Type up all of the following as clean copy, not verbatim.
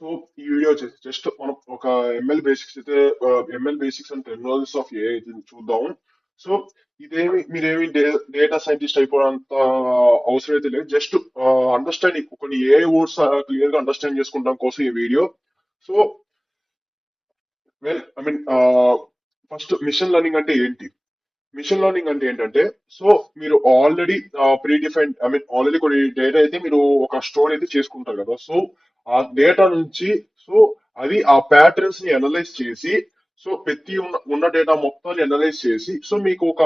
So ఈ video వచ్చేసి just మనం ఒక ఎంఎల్ బేసిక్స్ అయితే ML basics and technologies of AI అయితే చూద్దాం. సో ఇదేమి మీరేమి డేటా సైంటిస్ట్ అయిపోవడంత అవసరం అయితే లేదు. జస్ట్ అండర్స్టాండింగ్ కొన్ని ఏఐ వర్డ్స్ క్లియర్ గా అండర్స్టాండ్ చేసుకుంటాం కోసం ఈ వీడియో. So well I mean first machine learning అంటే ఏంటి? మిషన్ లెర్నింగ్ అంటే ఏంటంటే, సో మీరు already pre defined I mean already కొన్ని డేటా అయితే మీరు ఒక స్టోర్ అయితే చేసుకుంటారు కదా. సో ఆ డేటా నుంచి సో అది ఆ ప్యాటర్న్స్ ని అనలైజ్ చేసి, సో ప్రతి ఉన్న డేటా మొత్తాన్ని అనలైజ్ చేసి, సో మీకు ఒక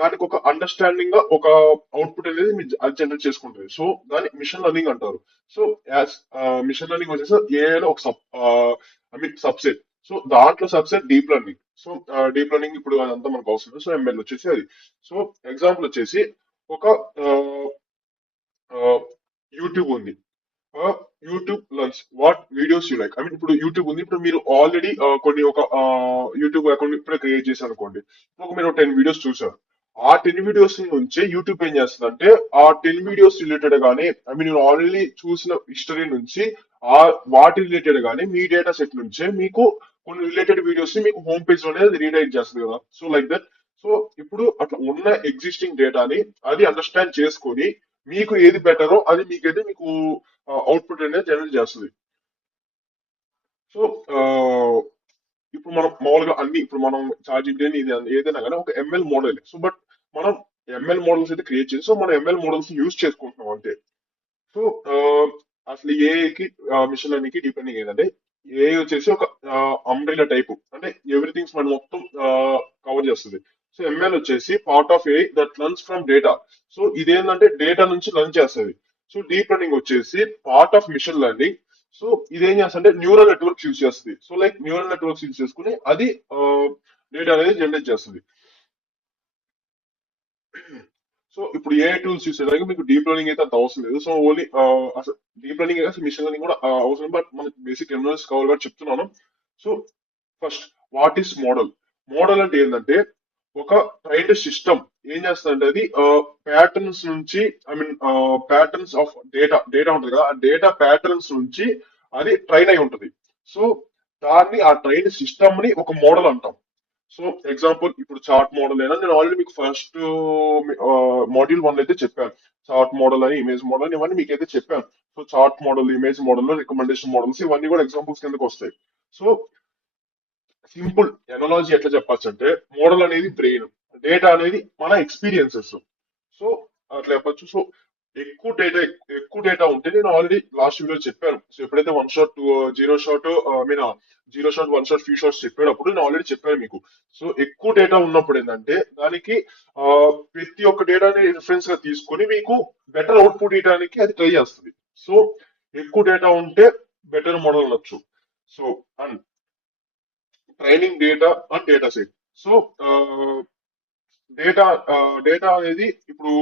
దానికి ఒక అండర్స్టాండింగ్ గా ఒక అవుట్పుట్ అనేది అది జనరేట్ చేసుకుంటుంది. సో దాన్ని మిషన్ లెర్నింగ్ అంటారు. సో యాజ్ మిషన్ లెర్నింగ్ వచ్చేసి AI లో ఒక sub I mean subset. So దాంట్లో subset deep learning. So deep learning ఇప్పుడు అదంతా మనకు అవసరం లేదు. సో ఎంఎల్ వచ్చేసి అది. సో ఎగ్జాంపుల్ వచ్చేసి ఒక యూట్యూబ్ ఉంది. YouTube learns what videos you like. I mean ఇప్పుడు యూట్యూబ్ ఉంది. ఇప్పుడు మీరు ఆల్రెడీ కొన్ని ఒక యూట్యూబ్ అకౌంట్ ఇప్పుడే క్రియేట్ చేశారు అనుకోండి. ఇప్పుడు మీరు 10 వీడియోస్ చూసారు. ఆ 10 వీడియోస్ నుంచి యూట్యూబ్ ఏం చేస్తుందంటే ఆ 10 వీడియోస్ రిలేటెడ్ గానీ ఐ మీన్ మీరు ఆల్రెడీ చూసిన హిస్టరీ నుంచి ఆ వాటి రిలేటెడ్ గానీ మీ డేటా సెట్ నుంచే మీకు కొన్ని రిలేటెడ్ వీడియోస్ ని మీకు హోమ్ పేజ్ లోనే రీడైరెక్ట్ చేస్తుంది కదా. So like that. సో ఇప్పుడు అట్లా ఉన్న ఎగ్జిస్టింగ్ డేటాని అది అండర్స్టాండ్ చేసుకొని మీకు ఏది బెటరో అది మీకైతే మీకు అవుట్పుట్ అనేది జనరేట్ చేస్తుంది. సో ఇప్పుడు మనం మామూలుగా అన్ని ఇప్పుడు మనం చార్జ్ ఇది ఏదైనా కానీ ఒక ఎంఎల్ మోడల్. సో బట్ మనం ఎంఎల్ మోడల్స్ అయితే క్రియేట్ చేసి సో మనం ఎంఎల్ మోడల్స్ యూజ్ చేసుకుంటున్నాం అంతే. సో అసలు ఏఐకి మిషన్ లెర్నింగ్ కి డిపెండింగ్ ఏంటంటే ఏఐ వచ్చేసి ఒక అంబ్రెలా టైప్ అంటే ఎవ్రీథింగ్స్ మనం మొత్తం కవర్ చేస్తుంది. సో ఎంఎల్ వచ్చేసి part of AI that learns from data. So ఇదేంటంటే డేటా నుంచి లర్న్ చేస్తుంది. సో డీప్ లెర్నింగ్ వచ్చేసి part of machine learning. So ఇదేం చేస్తుంటే న్యూరల్ నెట్వర్క్స్ యూజ్ చేస్తుంది. So like neural networks use చేసుకుని అది డేటా అనేది జనరేట్ చేస్తుంది. సో ఇప్పుడు ఏ టూల్స్ యూస్ చేయడానికి మీకు డీప్ లెర్నింగ్ అయితే అంత అవసరం లేదు. సో ఓన్లీ అసలు డీప్ లెర్నింగ్ అయితే మిషన్ లెర్నింగ్ కూడా అవసరం. బట్ మనకి బేసిక్ టెక్నాలజీస్ కావాలి కాబట్టి చెప్తున్నాను. So first what is model? Model అంటే ఏంటంటే ఒక ట్రైన్డ్ సిస్టమ్ ఏం చేస్తుందంటే అది ప్యాటర్న్స్ నుంచి I mean patterns of data ఉంటుంది కదా. ఆ డేటా ప్యాటర్న్స్ నుంచి అది ట్రైన్ అయి ఉంటుంది. సో దాన్ని ఆ ట్రైన్డ్ సిస్టమ్ ని ఒక మోడల్ అంటాం. సో ఎగ్జాంపుల్ ఇప్పుడు చార్ట్ మోడల్ అయినా నేను ఆల్రెడీ మీకు ఫస్ట్ మాడ్యూల్ 1 అయితే చెప్పాను. చార్ట్ మోడల్ అని ఇమేజ్ మోడల్ అని ఇవన్నీ మీకైతే చెప్పాను. So chart model image model recommendation models ఇవన్నీ కూడా ఎగ్జాంపుల్స్ కిందకి వస్తాయి. సో సింపుల్ ఎనాలజీ ఎట్లా చెప్పచ్చు అంటే మోడల్ అనేది బ్రెయిన్, డేటా అనేది మన ఎక్స్పీరియన్సెస్. సో అట్లా చెప్పచ్చు. సో ఎక్కువ డేటా ఉంటే నేను ఆల్రెడీ లాస్ట్ వీడియో చెప్పాను. సో ఎప్పుడైతే one shot zero shot I mean zero shot one shot few shots చెప్పేటప్పుడు నేను ఆల్రెడీ చెప్పాను మీకు. సో ఎక్కువ డేటా ఉన్నప్పుడు ఏంటంటే దానికి ప్రతి ఒక్క డేటాని రిఫరెన్స్ గా తీసుకొని మీకు బెటర్ అవుట్పుట్ ఇవ్వడానికి అది ట్రై చేస్తుంది. సో ఎక్కువ డేటా ఉంటే బెటర్ మోడల్ అనొచ్చు. So and training data and data set. So data data అనేది ఇప్పుడు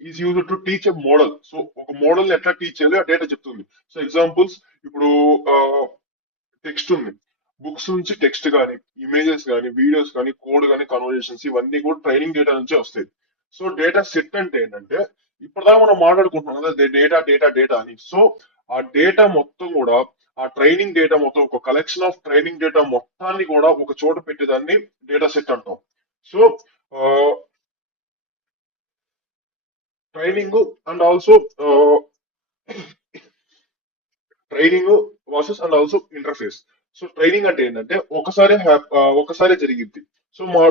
is use to teach a model. So ఒక మోడల్ ఎట్లా టీచ్ చేయాలి ఆ డేటా చెప్తుంది. సో ఎగ్జాంపుల్స్ ఇప్పుడు టెక్స్ట్ ఉంది. బుక్స్ నుంచి టెక్స్ట్ కానీ ఇమేజెస్ కానీ వీడియోస్ కానీ కోడ్ కానీ కన్వర్జేషన్స్ ఇవన్నీ కూడా ట్రైనింగ్ డేటా నుంచే వస్తాయి. సో డేటా సెట్ అంటే ఏంటంటే ఇప్పటిదాకా మనం మాట్లాడుకుంటున్నాం కదా డేటా డేటా డేటా అని. సో ఆ డేటా మొత్తం కూడా ఆ ట్రైనింగ్ డేటా మొత్తం ఒక కలెక్షన్ ఆఫ్ ట్రైనింగ్ డేటా మొత్తాన్ని కూడా ఒక చోట పెట్టేదాన్ని డేటా సెట్ అంటాం. So training and also training process and also interface. So training అంటే ఏంటంటే ఒకసారి జరిగింది. సో మా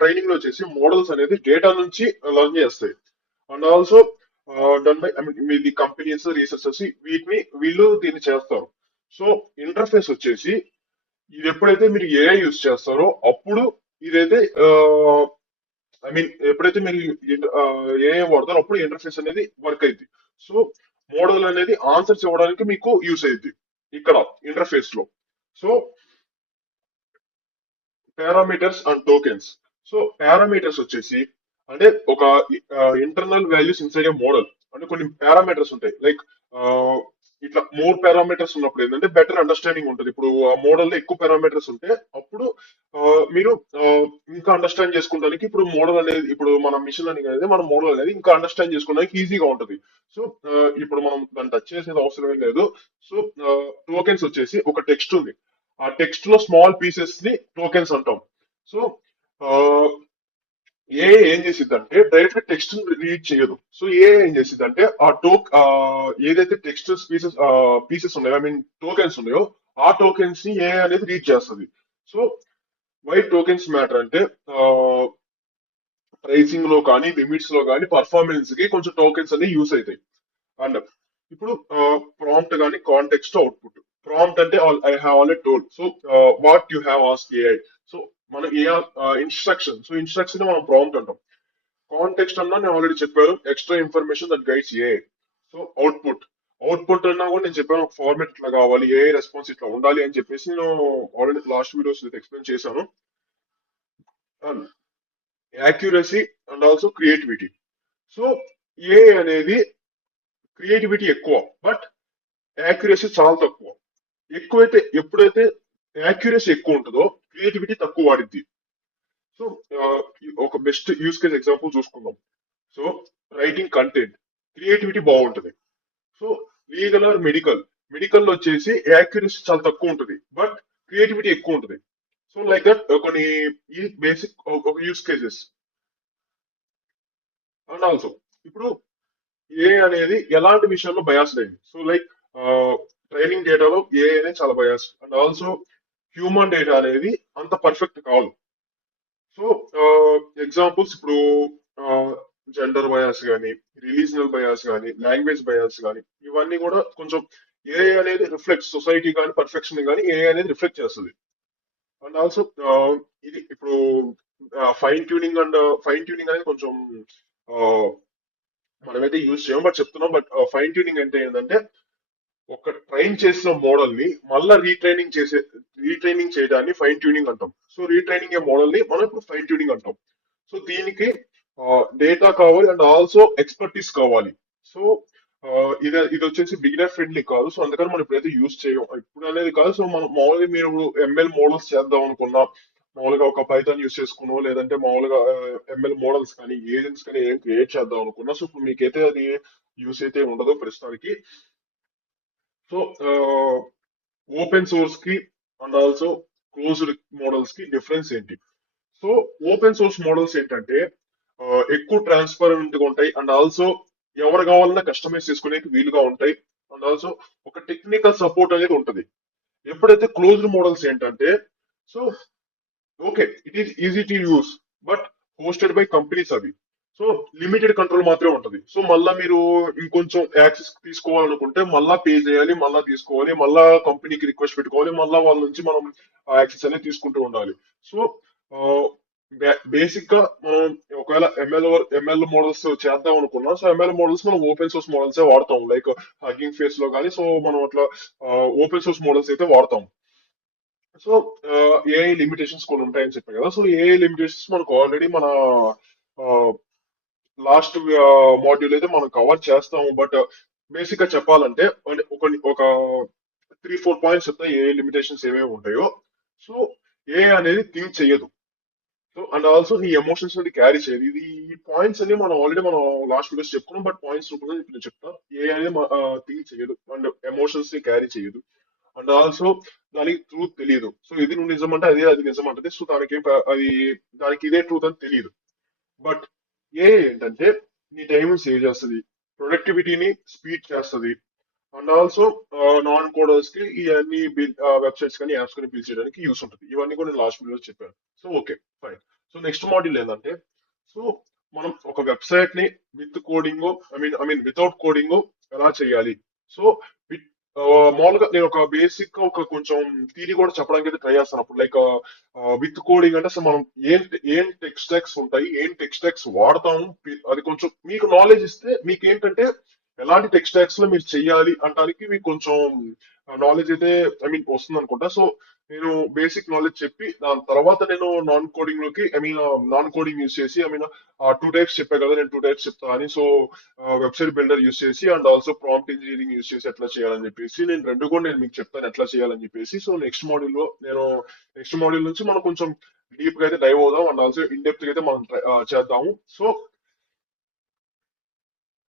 ట్రైనింగ్ లో వచ్చేసి మోడల్స్ అనేది డేటా నుంచి లర్న్ చేస్తాయి. And also done by I mean మీది కంపెనీస్ రీసెర్చర్స్ వీళ్ళు దీన్ని చేస్తారు. సో ఇంటర్ఫేస్ వచ్చేసి ఇది ఎప్పుడైతే మీరు ఏఐ యూజ్ చేస్తారో అప్పుడు ఇదైతే ఐ మీన్ ఎప్పుడైతే మీరు ఏఐ వాడతారో అప్పుడు ఇంటర్ఫేస్ అనేది వర్క్ అయింది. సో మోడల్ అనేది ఆన్సర్స్ ఇవ్వడానికి మీకు యూస్ అయింది ఇక్కడ ఇంటర్ఫేస్ లో. So parameters and tokens. So parameters వచ్చేసి అంటే ఒక ఇంటర్నల్ వాల్యూస్ ఇన్సైడ్ ఏ మోడల్. అంటే కొన్ని పారామీటర్స్ ఉంటాయి లైక్ ఇట్లా మోర్ పారామీటర్స్ ఉన్నప్పుడు ఏంటంటే బెటర్ అండర్స్టాండింగ్ ఉంటుంది. ఇప్పుడు ఆ మోడల్ లో ఎక్కువ పారామీటర్స్ ఉంటే అప్పుడు ఆ, మీరు ఇంకా అండర్స్టాండ్ చేసుకోవడానికి ఇప్పుడు మోడల్ అనేది ఇప్పుడు మన మిషన్ లెర్నింగ్ అనేది మన మోడల్ అనేది ఇంకా అండర్స్టాండ్ చేసుకోవడానికి ఈజీగా ఉంటుంది. సో ఇప్పుడు మనం దాన్ని టచ్ చేసేది అవసరమే లేదు. సో టోకెన్స్ వచ్చేసి ఒక టెక్స్ట్ ఉంది. ఆ టెక్స్ట్ లో స్మాల్ పీసెస్ ని టోకెన్స్ అంటాం. సో ఏం చేసిద్దంటే డైరెక్ట్ టెక్స్ట్ రీడ్ చేయదు. సో ఏం చేసిద్దంటే ఏదైతే టెక్స్ట్ పీసెస్ ఉన్నాయో, ఐ మీన్ టోకెన్స్ ఉన్నాయో, ఆ టోకెన్స్ ని ఏ అనేది రీడ్ చేస్తుంది. సో వై టోకెన్స్ మ్యాటర్ అంటే ప్రైసింగ్ లో కానీ లిమిట్స్ లో కానీ పర్ఫార్మెన్స్ కి కొంచెం టోకెన్స్ అనేవి యూస్ అవుతాయి. అండ్ ఇప్పుడు ప్రాంప్ట్ కానీ కాంటెక్స్ట్ అవుట్పుట్. ప్రాంప్ట్ అంటే I have already told. So what you have ask AI. So మనం ఏ ఇన్స్ట్రక్షన్, సో ఇన్స్ట్రక్షన్ మనం ప్రాంప్ట్ అంటాం. కాంటెక్స్ట్ అన్నా నేను ఆల్రెడీ చెప్పాను, extra information that guides A. So output అన్నా కూడా నేను చెప్పాను, ఒక ఫార్మెట్ ఇట్లా కావాలి, ఏ రెస్పాన్స్ ఇట్లా ఉండాలి అని చెప్పేసి నేను ఆల్రెడీ లాస్ట్ వీడియోస్ ఎక్స్ప్లెయిన్ చేశాను. And accuracy and also creativity. So ఏ అనేది క్రియేటివిటీ ఎక్కువ, బట్ యాక్యురసీ చాలా తక్కువ. ఎప్పుడైతే యాక్యురసీ ఎక్కువ ఉంటుందో క్రియేటివిటీ తక్కువ వాడిద్ది. సో ఒక బెస్ట్ యూస్ కేస్ ఎగ్జాంపుల్ చూసుకుందాం. సో రైటింగ్ కంటెంట్, క్రియేటివిటీ బాగుంటది. సో లీగల్ ఆర్ మెడికల్ లో వచ్చేసి యాక్యురసీ చాలా తక్కువ ఉంటుంది, బట్ క్రియేటివిటీ ఎక్కువ ఉంటుంది. సో లైక్ దట్ కొన్ని ఈ బేసిక్ ఒక యూస్ కేసెస్. అండ్ ఆల్సో ఇప్పుడు ఏ అనేది ఎలాంటి విషయంలో బయాస్ లేదు. సో లైక్ ట్రైనింగ్ డేటాలో ఏ అనేది చాలా bias. And also human data అనేది అంత పర్ఫెక్ట్ కాదు. సో ఎగ్జాంపుల్స్ ఇప్పుడు జెండర్ బయాస్ కానీ, రిలీజనల్ బయాస్ కానీ, లాంగ్వేజ్ బయాస్ కానీ, ఇవన్నీ కూడా కొంచెం ఏఐ అనేది రిఫ్లెక్ట్ సొసైటీ కానీ పర్ఫెక్షన్ కానీ ఏఐ అనేది రిఫ్లెక్ట్ చేస్తుంది. అండ్ ఆల్సో ఇది ఇప్పుడు ఫైన్ ట్యూనింగ్ అనేది కొంచెం ఆ, మనమైతే యూజ్ చేయం, బట్ చెప్తున్నాం. బట్ ఫైన్ ట్యూనింగ్ అంటే ఏంటంటే ఒక ట్రైన్ చేసిన మోడల్ ని మళ్ళా రీట్రైనింగ్ చేయడాన్ని ఫైన్ ట్యూనింగ్ అంటాం. సో రీట్రైనింగ్ ఏ మోడల్ ని మనం ఇప్పుడు ఫైన్ ట్యూనింగ్ అంటాం. సో దీనికి డేటా కావాలి అండ్ ఆల్సో ఎక్స్పర్టీస్ కావాలి. సో ఇది వచ్చేసి బిగినర్ ఫ్రెండ్లీ కాదు. సో అందుకని మనం ఇప్పుడైతే యూజ్ చేయం ఇప్పుడు అనేది కాదు. సో మనం మామూలుగా మీరు ఎంఎల్ మోడల్స్ చేద్దాం అనుకున్నా, మామూలుగా ఒక పైథాన్ యూస్ చేసుకున్నాం, లేదంటే మామూలుగా ఎంఎల్ మోడల్స్ కానీ ఏజెంట్స్ కానీ ఏం క్రియేట్ చేద్దాం అనుకున్నా, సో ఇప్పుడు మీకైతే అది యూస్ అయితే ఉండదు ప్రస్తుతానికి. సో ఓపెన్ సోర్స్ కి అండ్ ఆల్సో క్లోజ్డ్ మోడల్స్ కి డిఫరెన్స్ ఏంటి? సో ఓపెన్ సోర్స్ మోడల్స్ ఏంటంటే ఎక్కువ ట్రాన్స్పరెంట్ గా ఉంటాయి అండ్ ఆల్సో ఎవరు కావాలన్నా కస్టమైజ్ చేసుకునే వీలుగా ఉంటాయి. అండ్ ఆల్సో ఒక టెక్నికల్ సపోర్ట్ అనేది ఉంటుంది. ఎప్పుడైతే క్లోజ్డ్ మోడల్స్ ఏంటంటే, so okay it is easy to use, but hosted by companies అవి. సో లిమిటెడ్ కంట్రోల్ మాత్రమే ఉంటది. సో మళ్ళా మీరు ఇంకొంచెం యాక్సెస్ తీసుకోవాలనుకుంటే మళ్ళా పే చేయాలి, మళ్ళా తీసుకోవాలి, మళ్ళా కంపెనీకి రిక్వెస్ట్ పెట్టుకోవాలి, మళ్ళా వాళ్ళ నుంచి మనం యాక్సెస్ అనేది తీసుకుంటూ ఉండాలి. సో బేసిక్ గా మనం ఒకవేళ ఎంఎల్ మోడల్స్ చేద్దాం అనుకున్నా, సో ఎంఎల్ మోడల్స్ మనం ఓపెన్ సోర్స్ మోడల్స్ వాడతాం, లైక్ హగ్గింగ్ ఫేస్ లో కానీ. సో మనం అట్లా ఓపెన్ సోర్స్ మోడల్స్ అయితే వాడతాం. సో ఏఐ లిమిటేషన్స్ కొన్ని ఉంటాయని చెప్పాను కదా. సో ఏఐ లిమిటేషన్స్ మనకు ఆల్రెడీ మన లాస్ట్ మాడ్యూల్ అయితే మనం కవర్ చేస్తాము. బట్ బేసిక్ గా చెప్పాలంటే ఒక 3-4 పాయింట్స్ చెప్తా ఏ లిమిటేషన్స్ ఏమేమి ఉంటాయో. సో ఏ అనేది థింక్ చెయ్యదు. సో అండ్ ఆల్సో నీ ఎమోషన్స్ అనేది క్యారీ చేయదు. ఇది ఈ పాయింట్స్ అన్ని మనం లాస్ట్ వీడియోస్ చెప్పుకున్నాం, బట్ పాయింట్స్ రూపంలో ఇప్పుడు నేను చెప్తా. ఏ అనేది థింక్ చేయదు అండ్ ఎమోషన్స్ ని క్యారీ చేయదు. అండ్ ఆల్సో దానికి ట్రూత్ తెలియదు. సో ఇది నువ్వు నిజం అంటే అది నిజం అంటది. సో దానికి ఇదే ట్రూత్ అని తెలియదు. బట్ ఏ ఏంటంటే నీ టైం సేవ్ చేస్తుంది, ప్రొడక్టివిటీని స్పీడ్ చేస్తుంది. అండ్ ఆల్సో నాన్ కోడర్స్ కి ఇవన్నీ వెబ్సైట్స్ కానీ యాప్స్ కానీ బిల్డ్ చేయడానికి యూస్ ఉంటుంది. ఇవన్నీ కూడా నేను లాస్ట్ వీడియో చెప్పాను. So okay fine. So next module ఏంటంటే, సో మనం ఒక వెబ్సైట్ ని with coding, I mean without coding ఎలా చేయాలి. సో మామూలుగా నేను ఒక బేసిక్ ఒక కొంచెం థియరీ కూడా చెప్పడానికి అయితే ట్రై చేస్తాను అప్పుడు. లైక్ విత్ కోడింగ్ అంటే అసలు మనం ఏం టెక్ స్టాక్స్ ఉంటాయి, ఏం టెక్ స్టాక్స్ వాడతాము, అది కొంచెం మీకు నాలెడ్జ్ ఇస్తే మీకు ఏంటంటే ఎలాంటి టెక్ స్టాక్స్ లో మీరు చెయ్యాలి అనడానికి మీకు కొంచెం నాలెడ్జ్ అయితే ఐ మీన్ వస్తుంది అనుకుంటా. సో నేను బేసిక్ నాలెడ్జ్ చెప్పి దాని తర్వాత నేను నాన్ కోడింగ్ లోకి I mean non coding use చేసి ఐ మీన్ టూ టైప్స్ చెప్పా కదా, నేను టూ టైప్స్ చెప్తా అని. సో వెబ్సైట్ బిల్డర్ యూస్ చేసి and also prompt engineering use చేసి ఎట్లా చేయాలని చెప్పేసి నేను రెండు కూడా నేను మీకు చెప్తాను ఎట్లా చేయాలని చెప్పేసి. సో నెక్స్ట్ మాడ్యూల్ నుంచి మనం కొంచెం డీప్ గా అయితే డైవ్ అవుదాం అండ్ ఆల్సో ఇన్ డెప్త్ గా అయితే మనం చేద్దాము. సో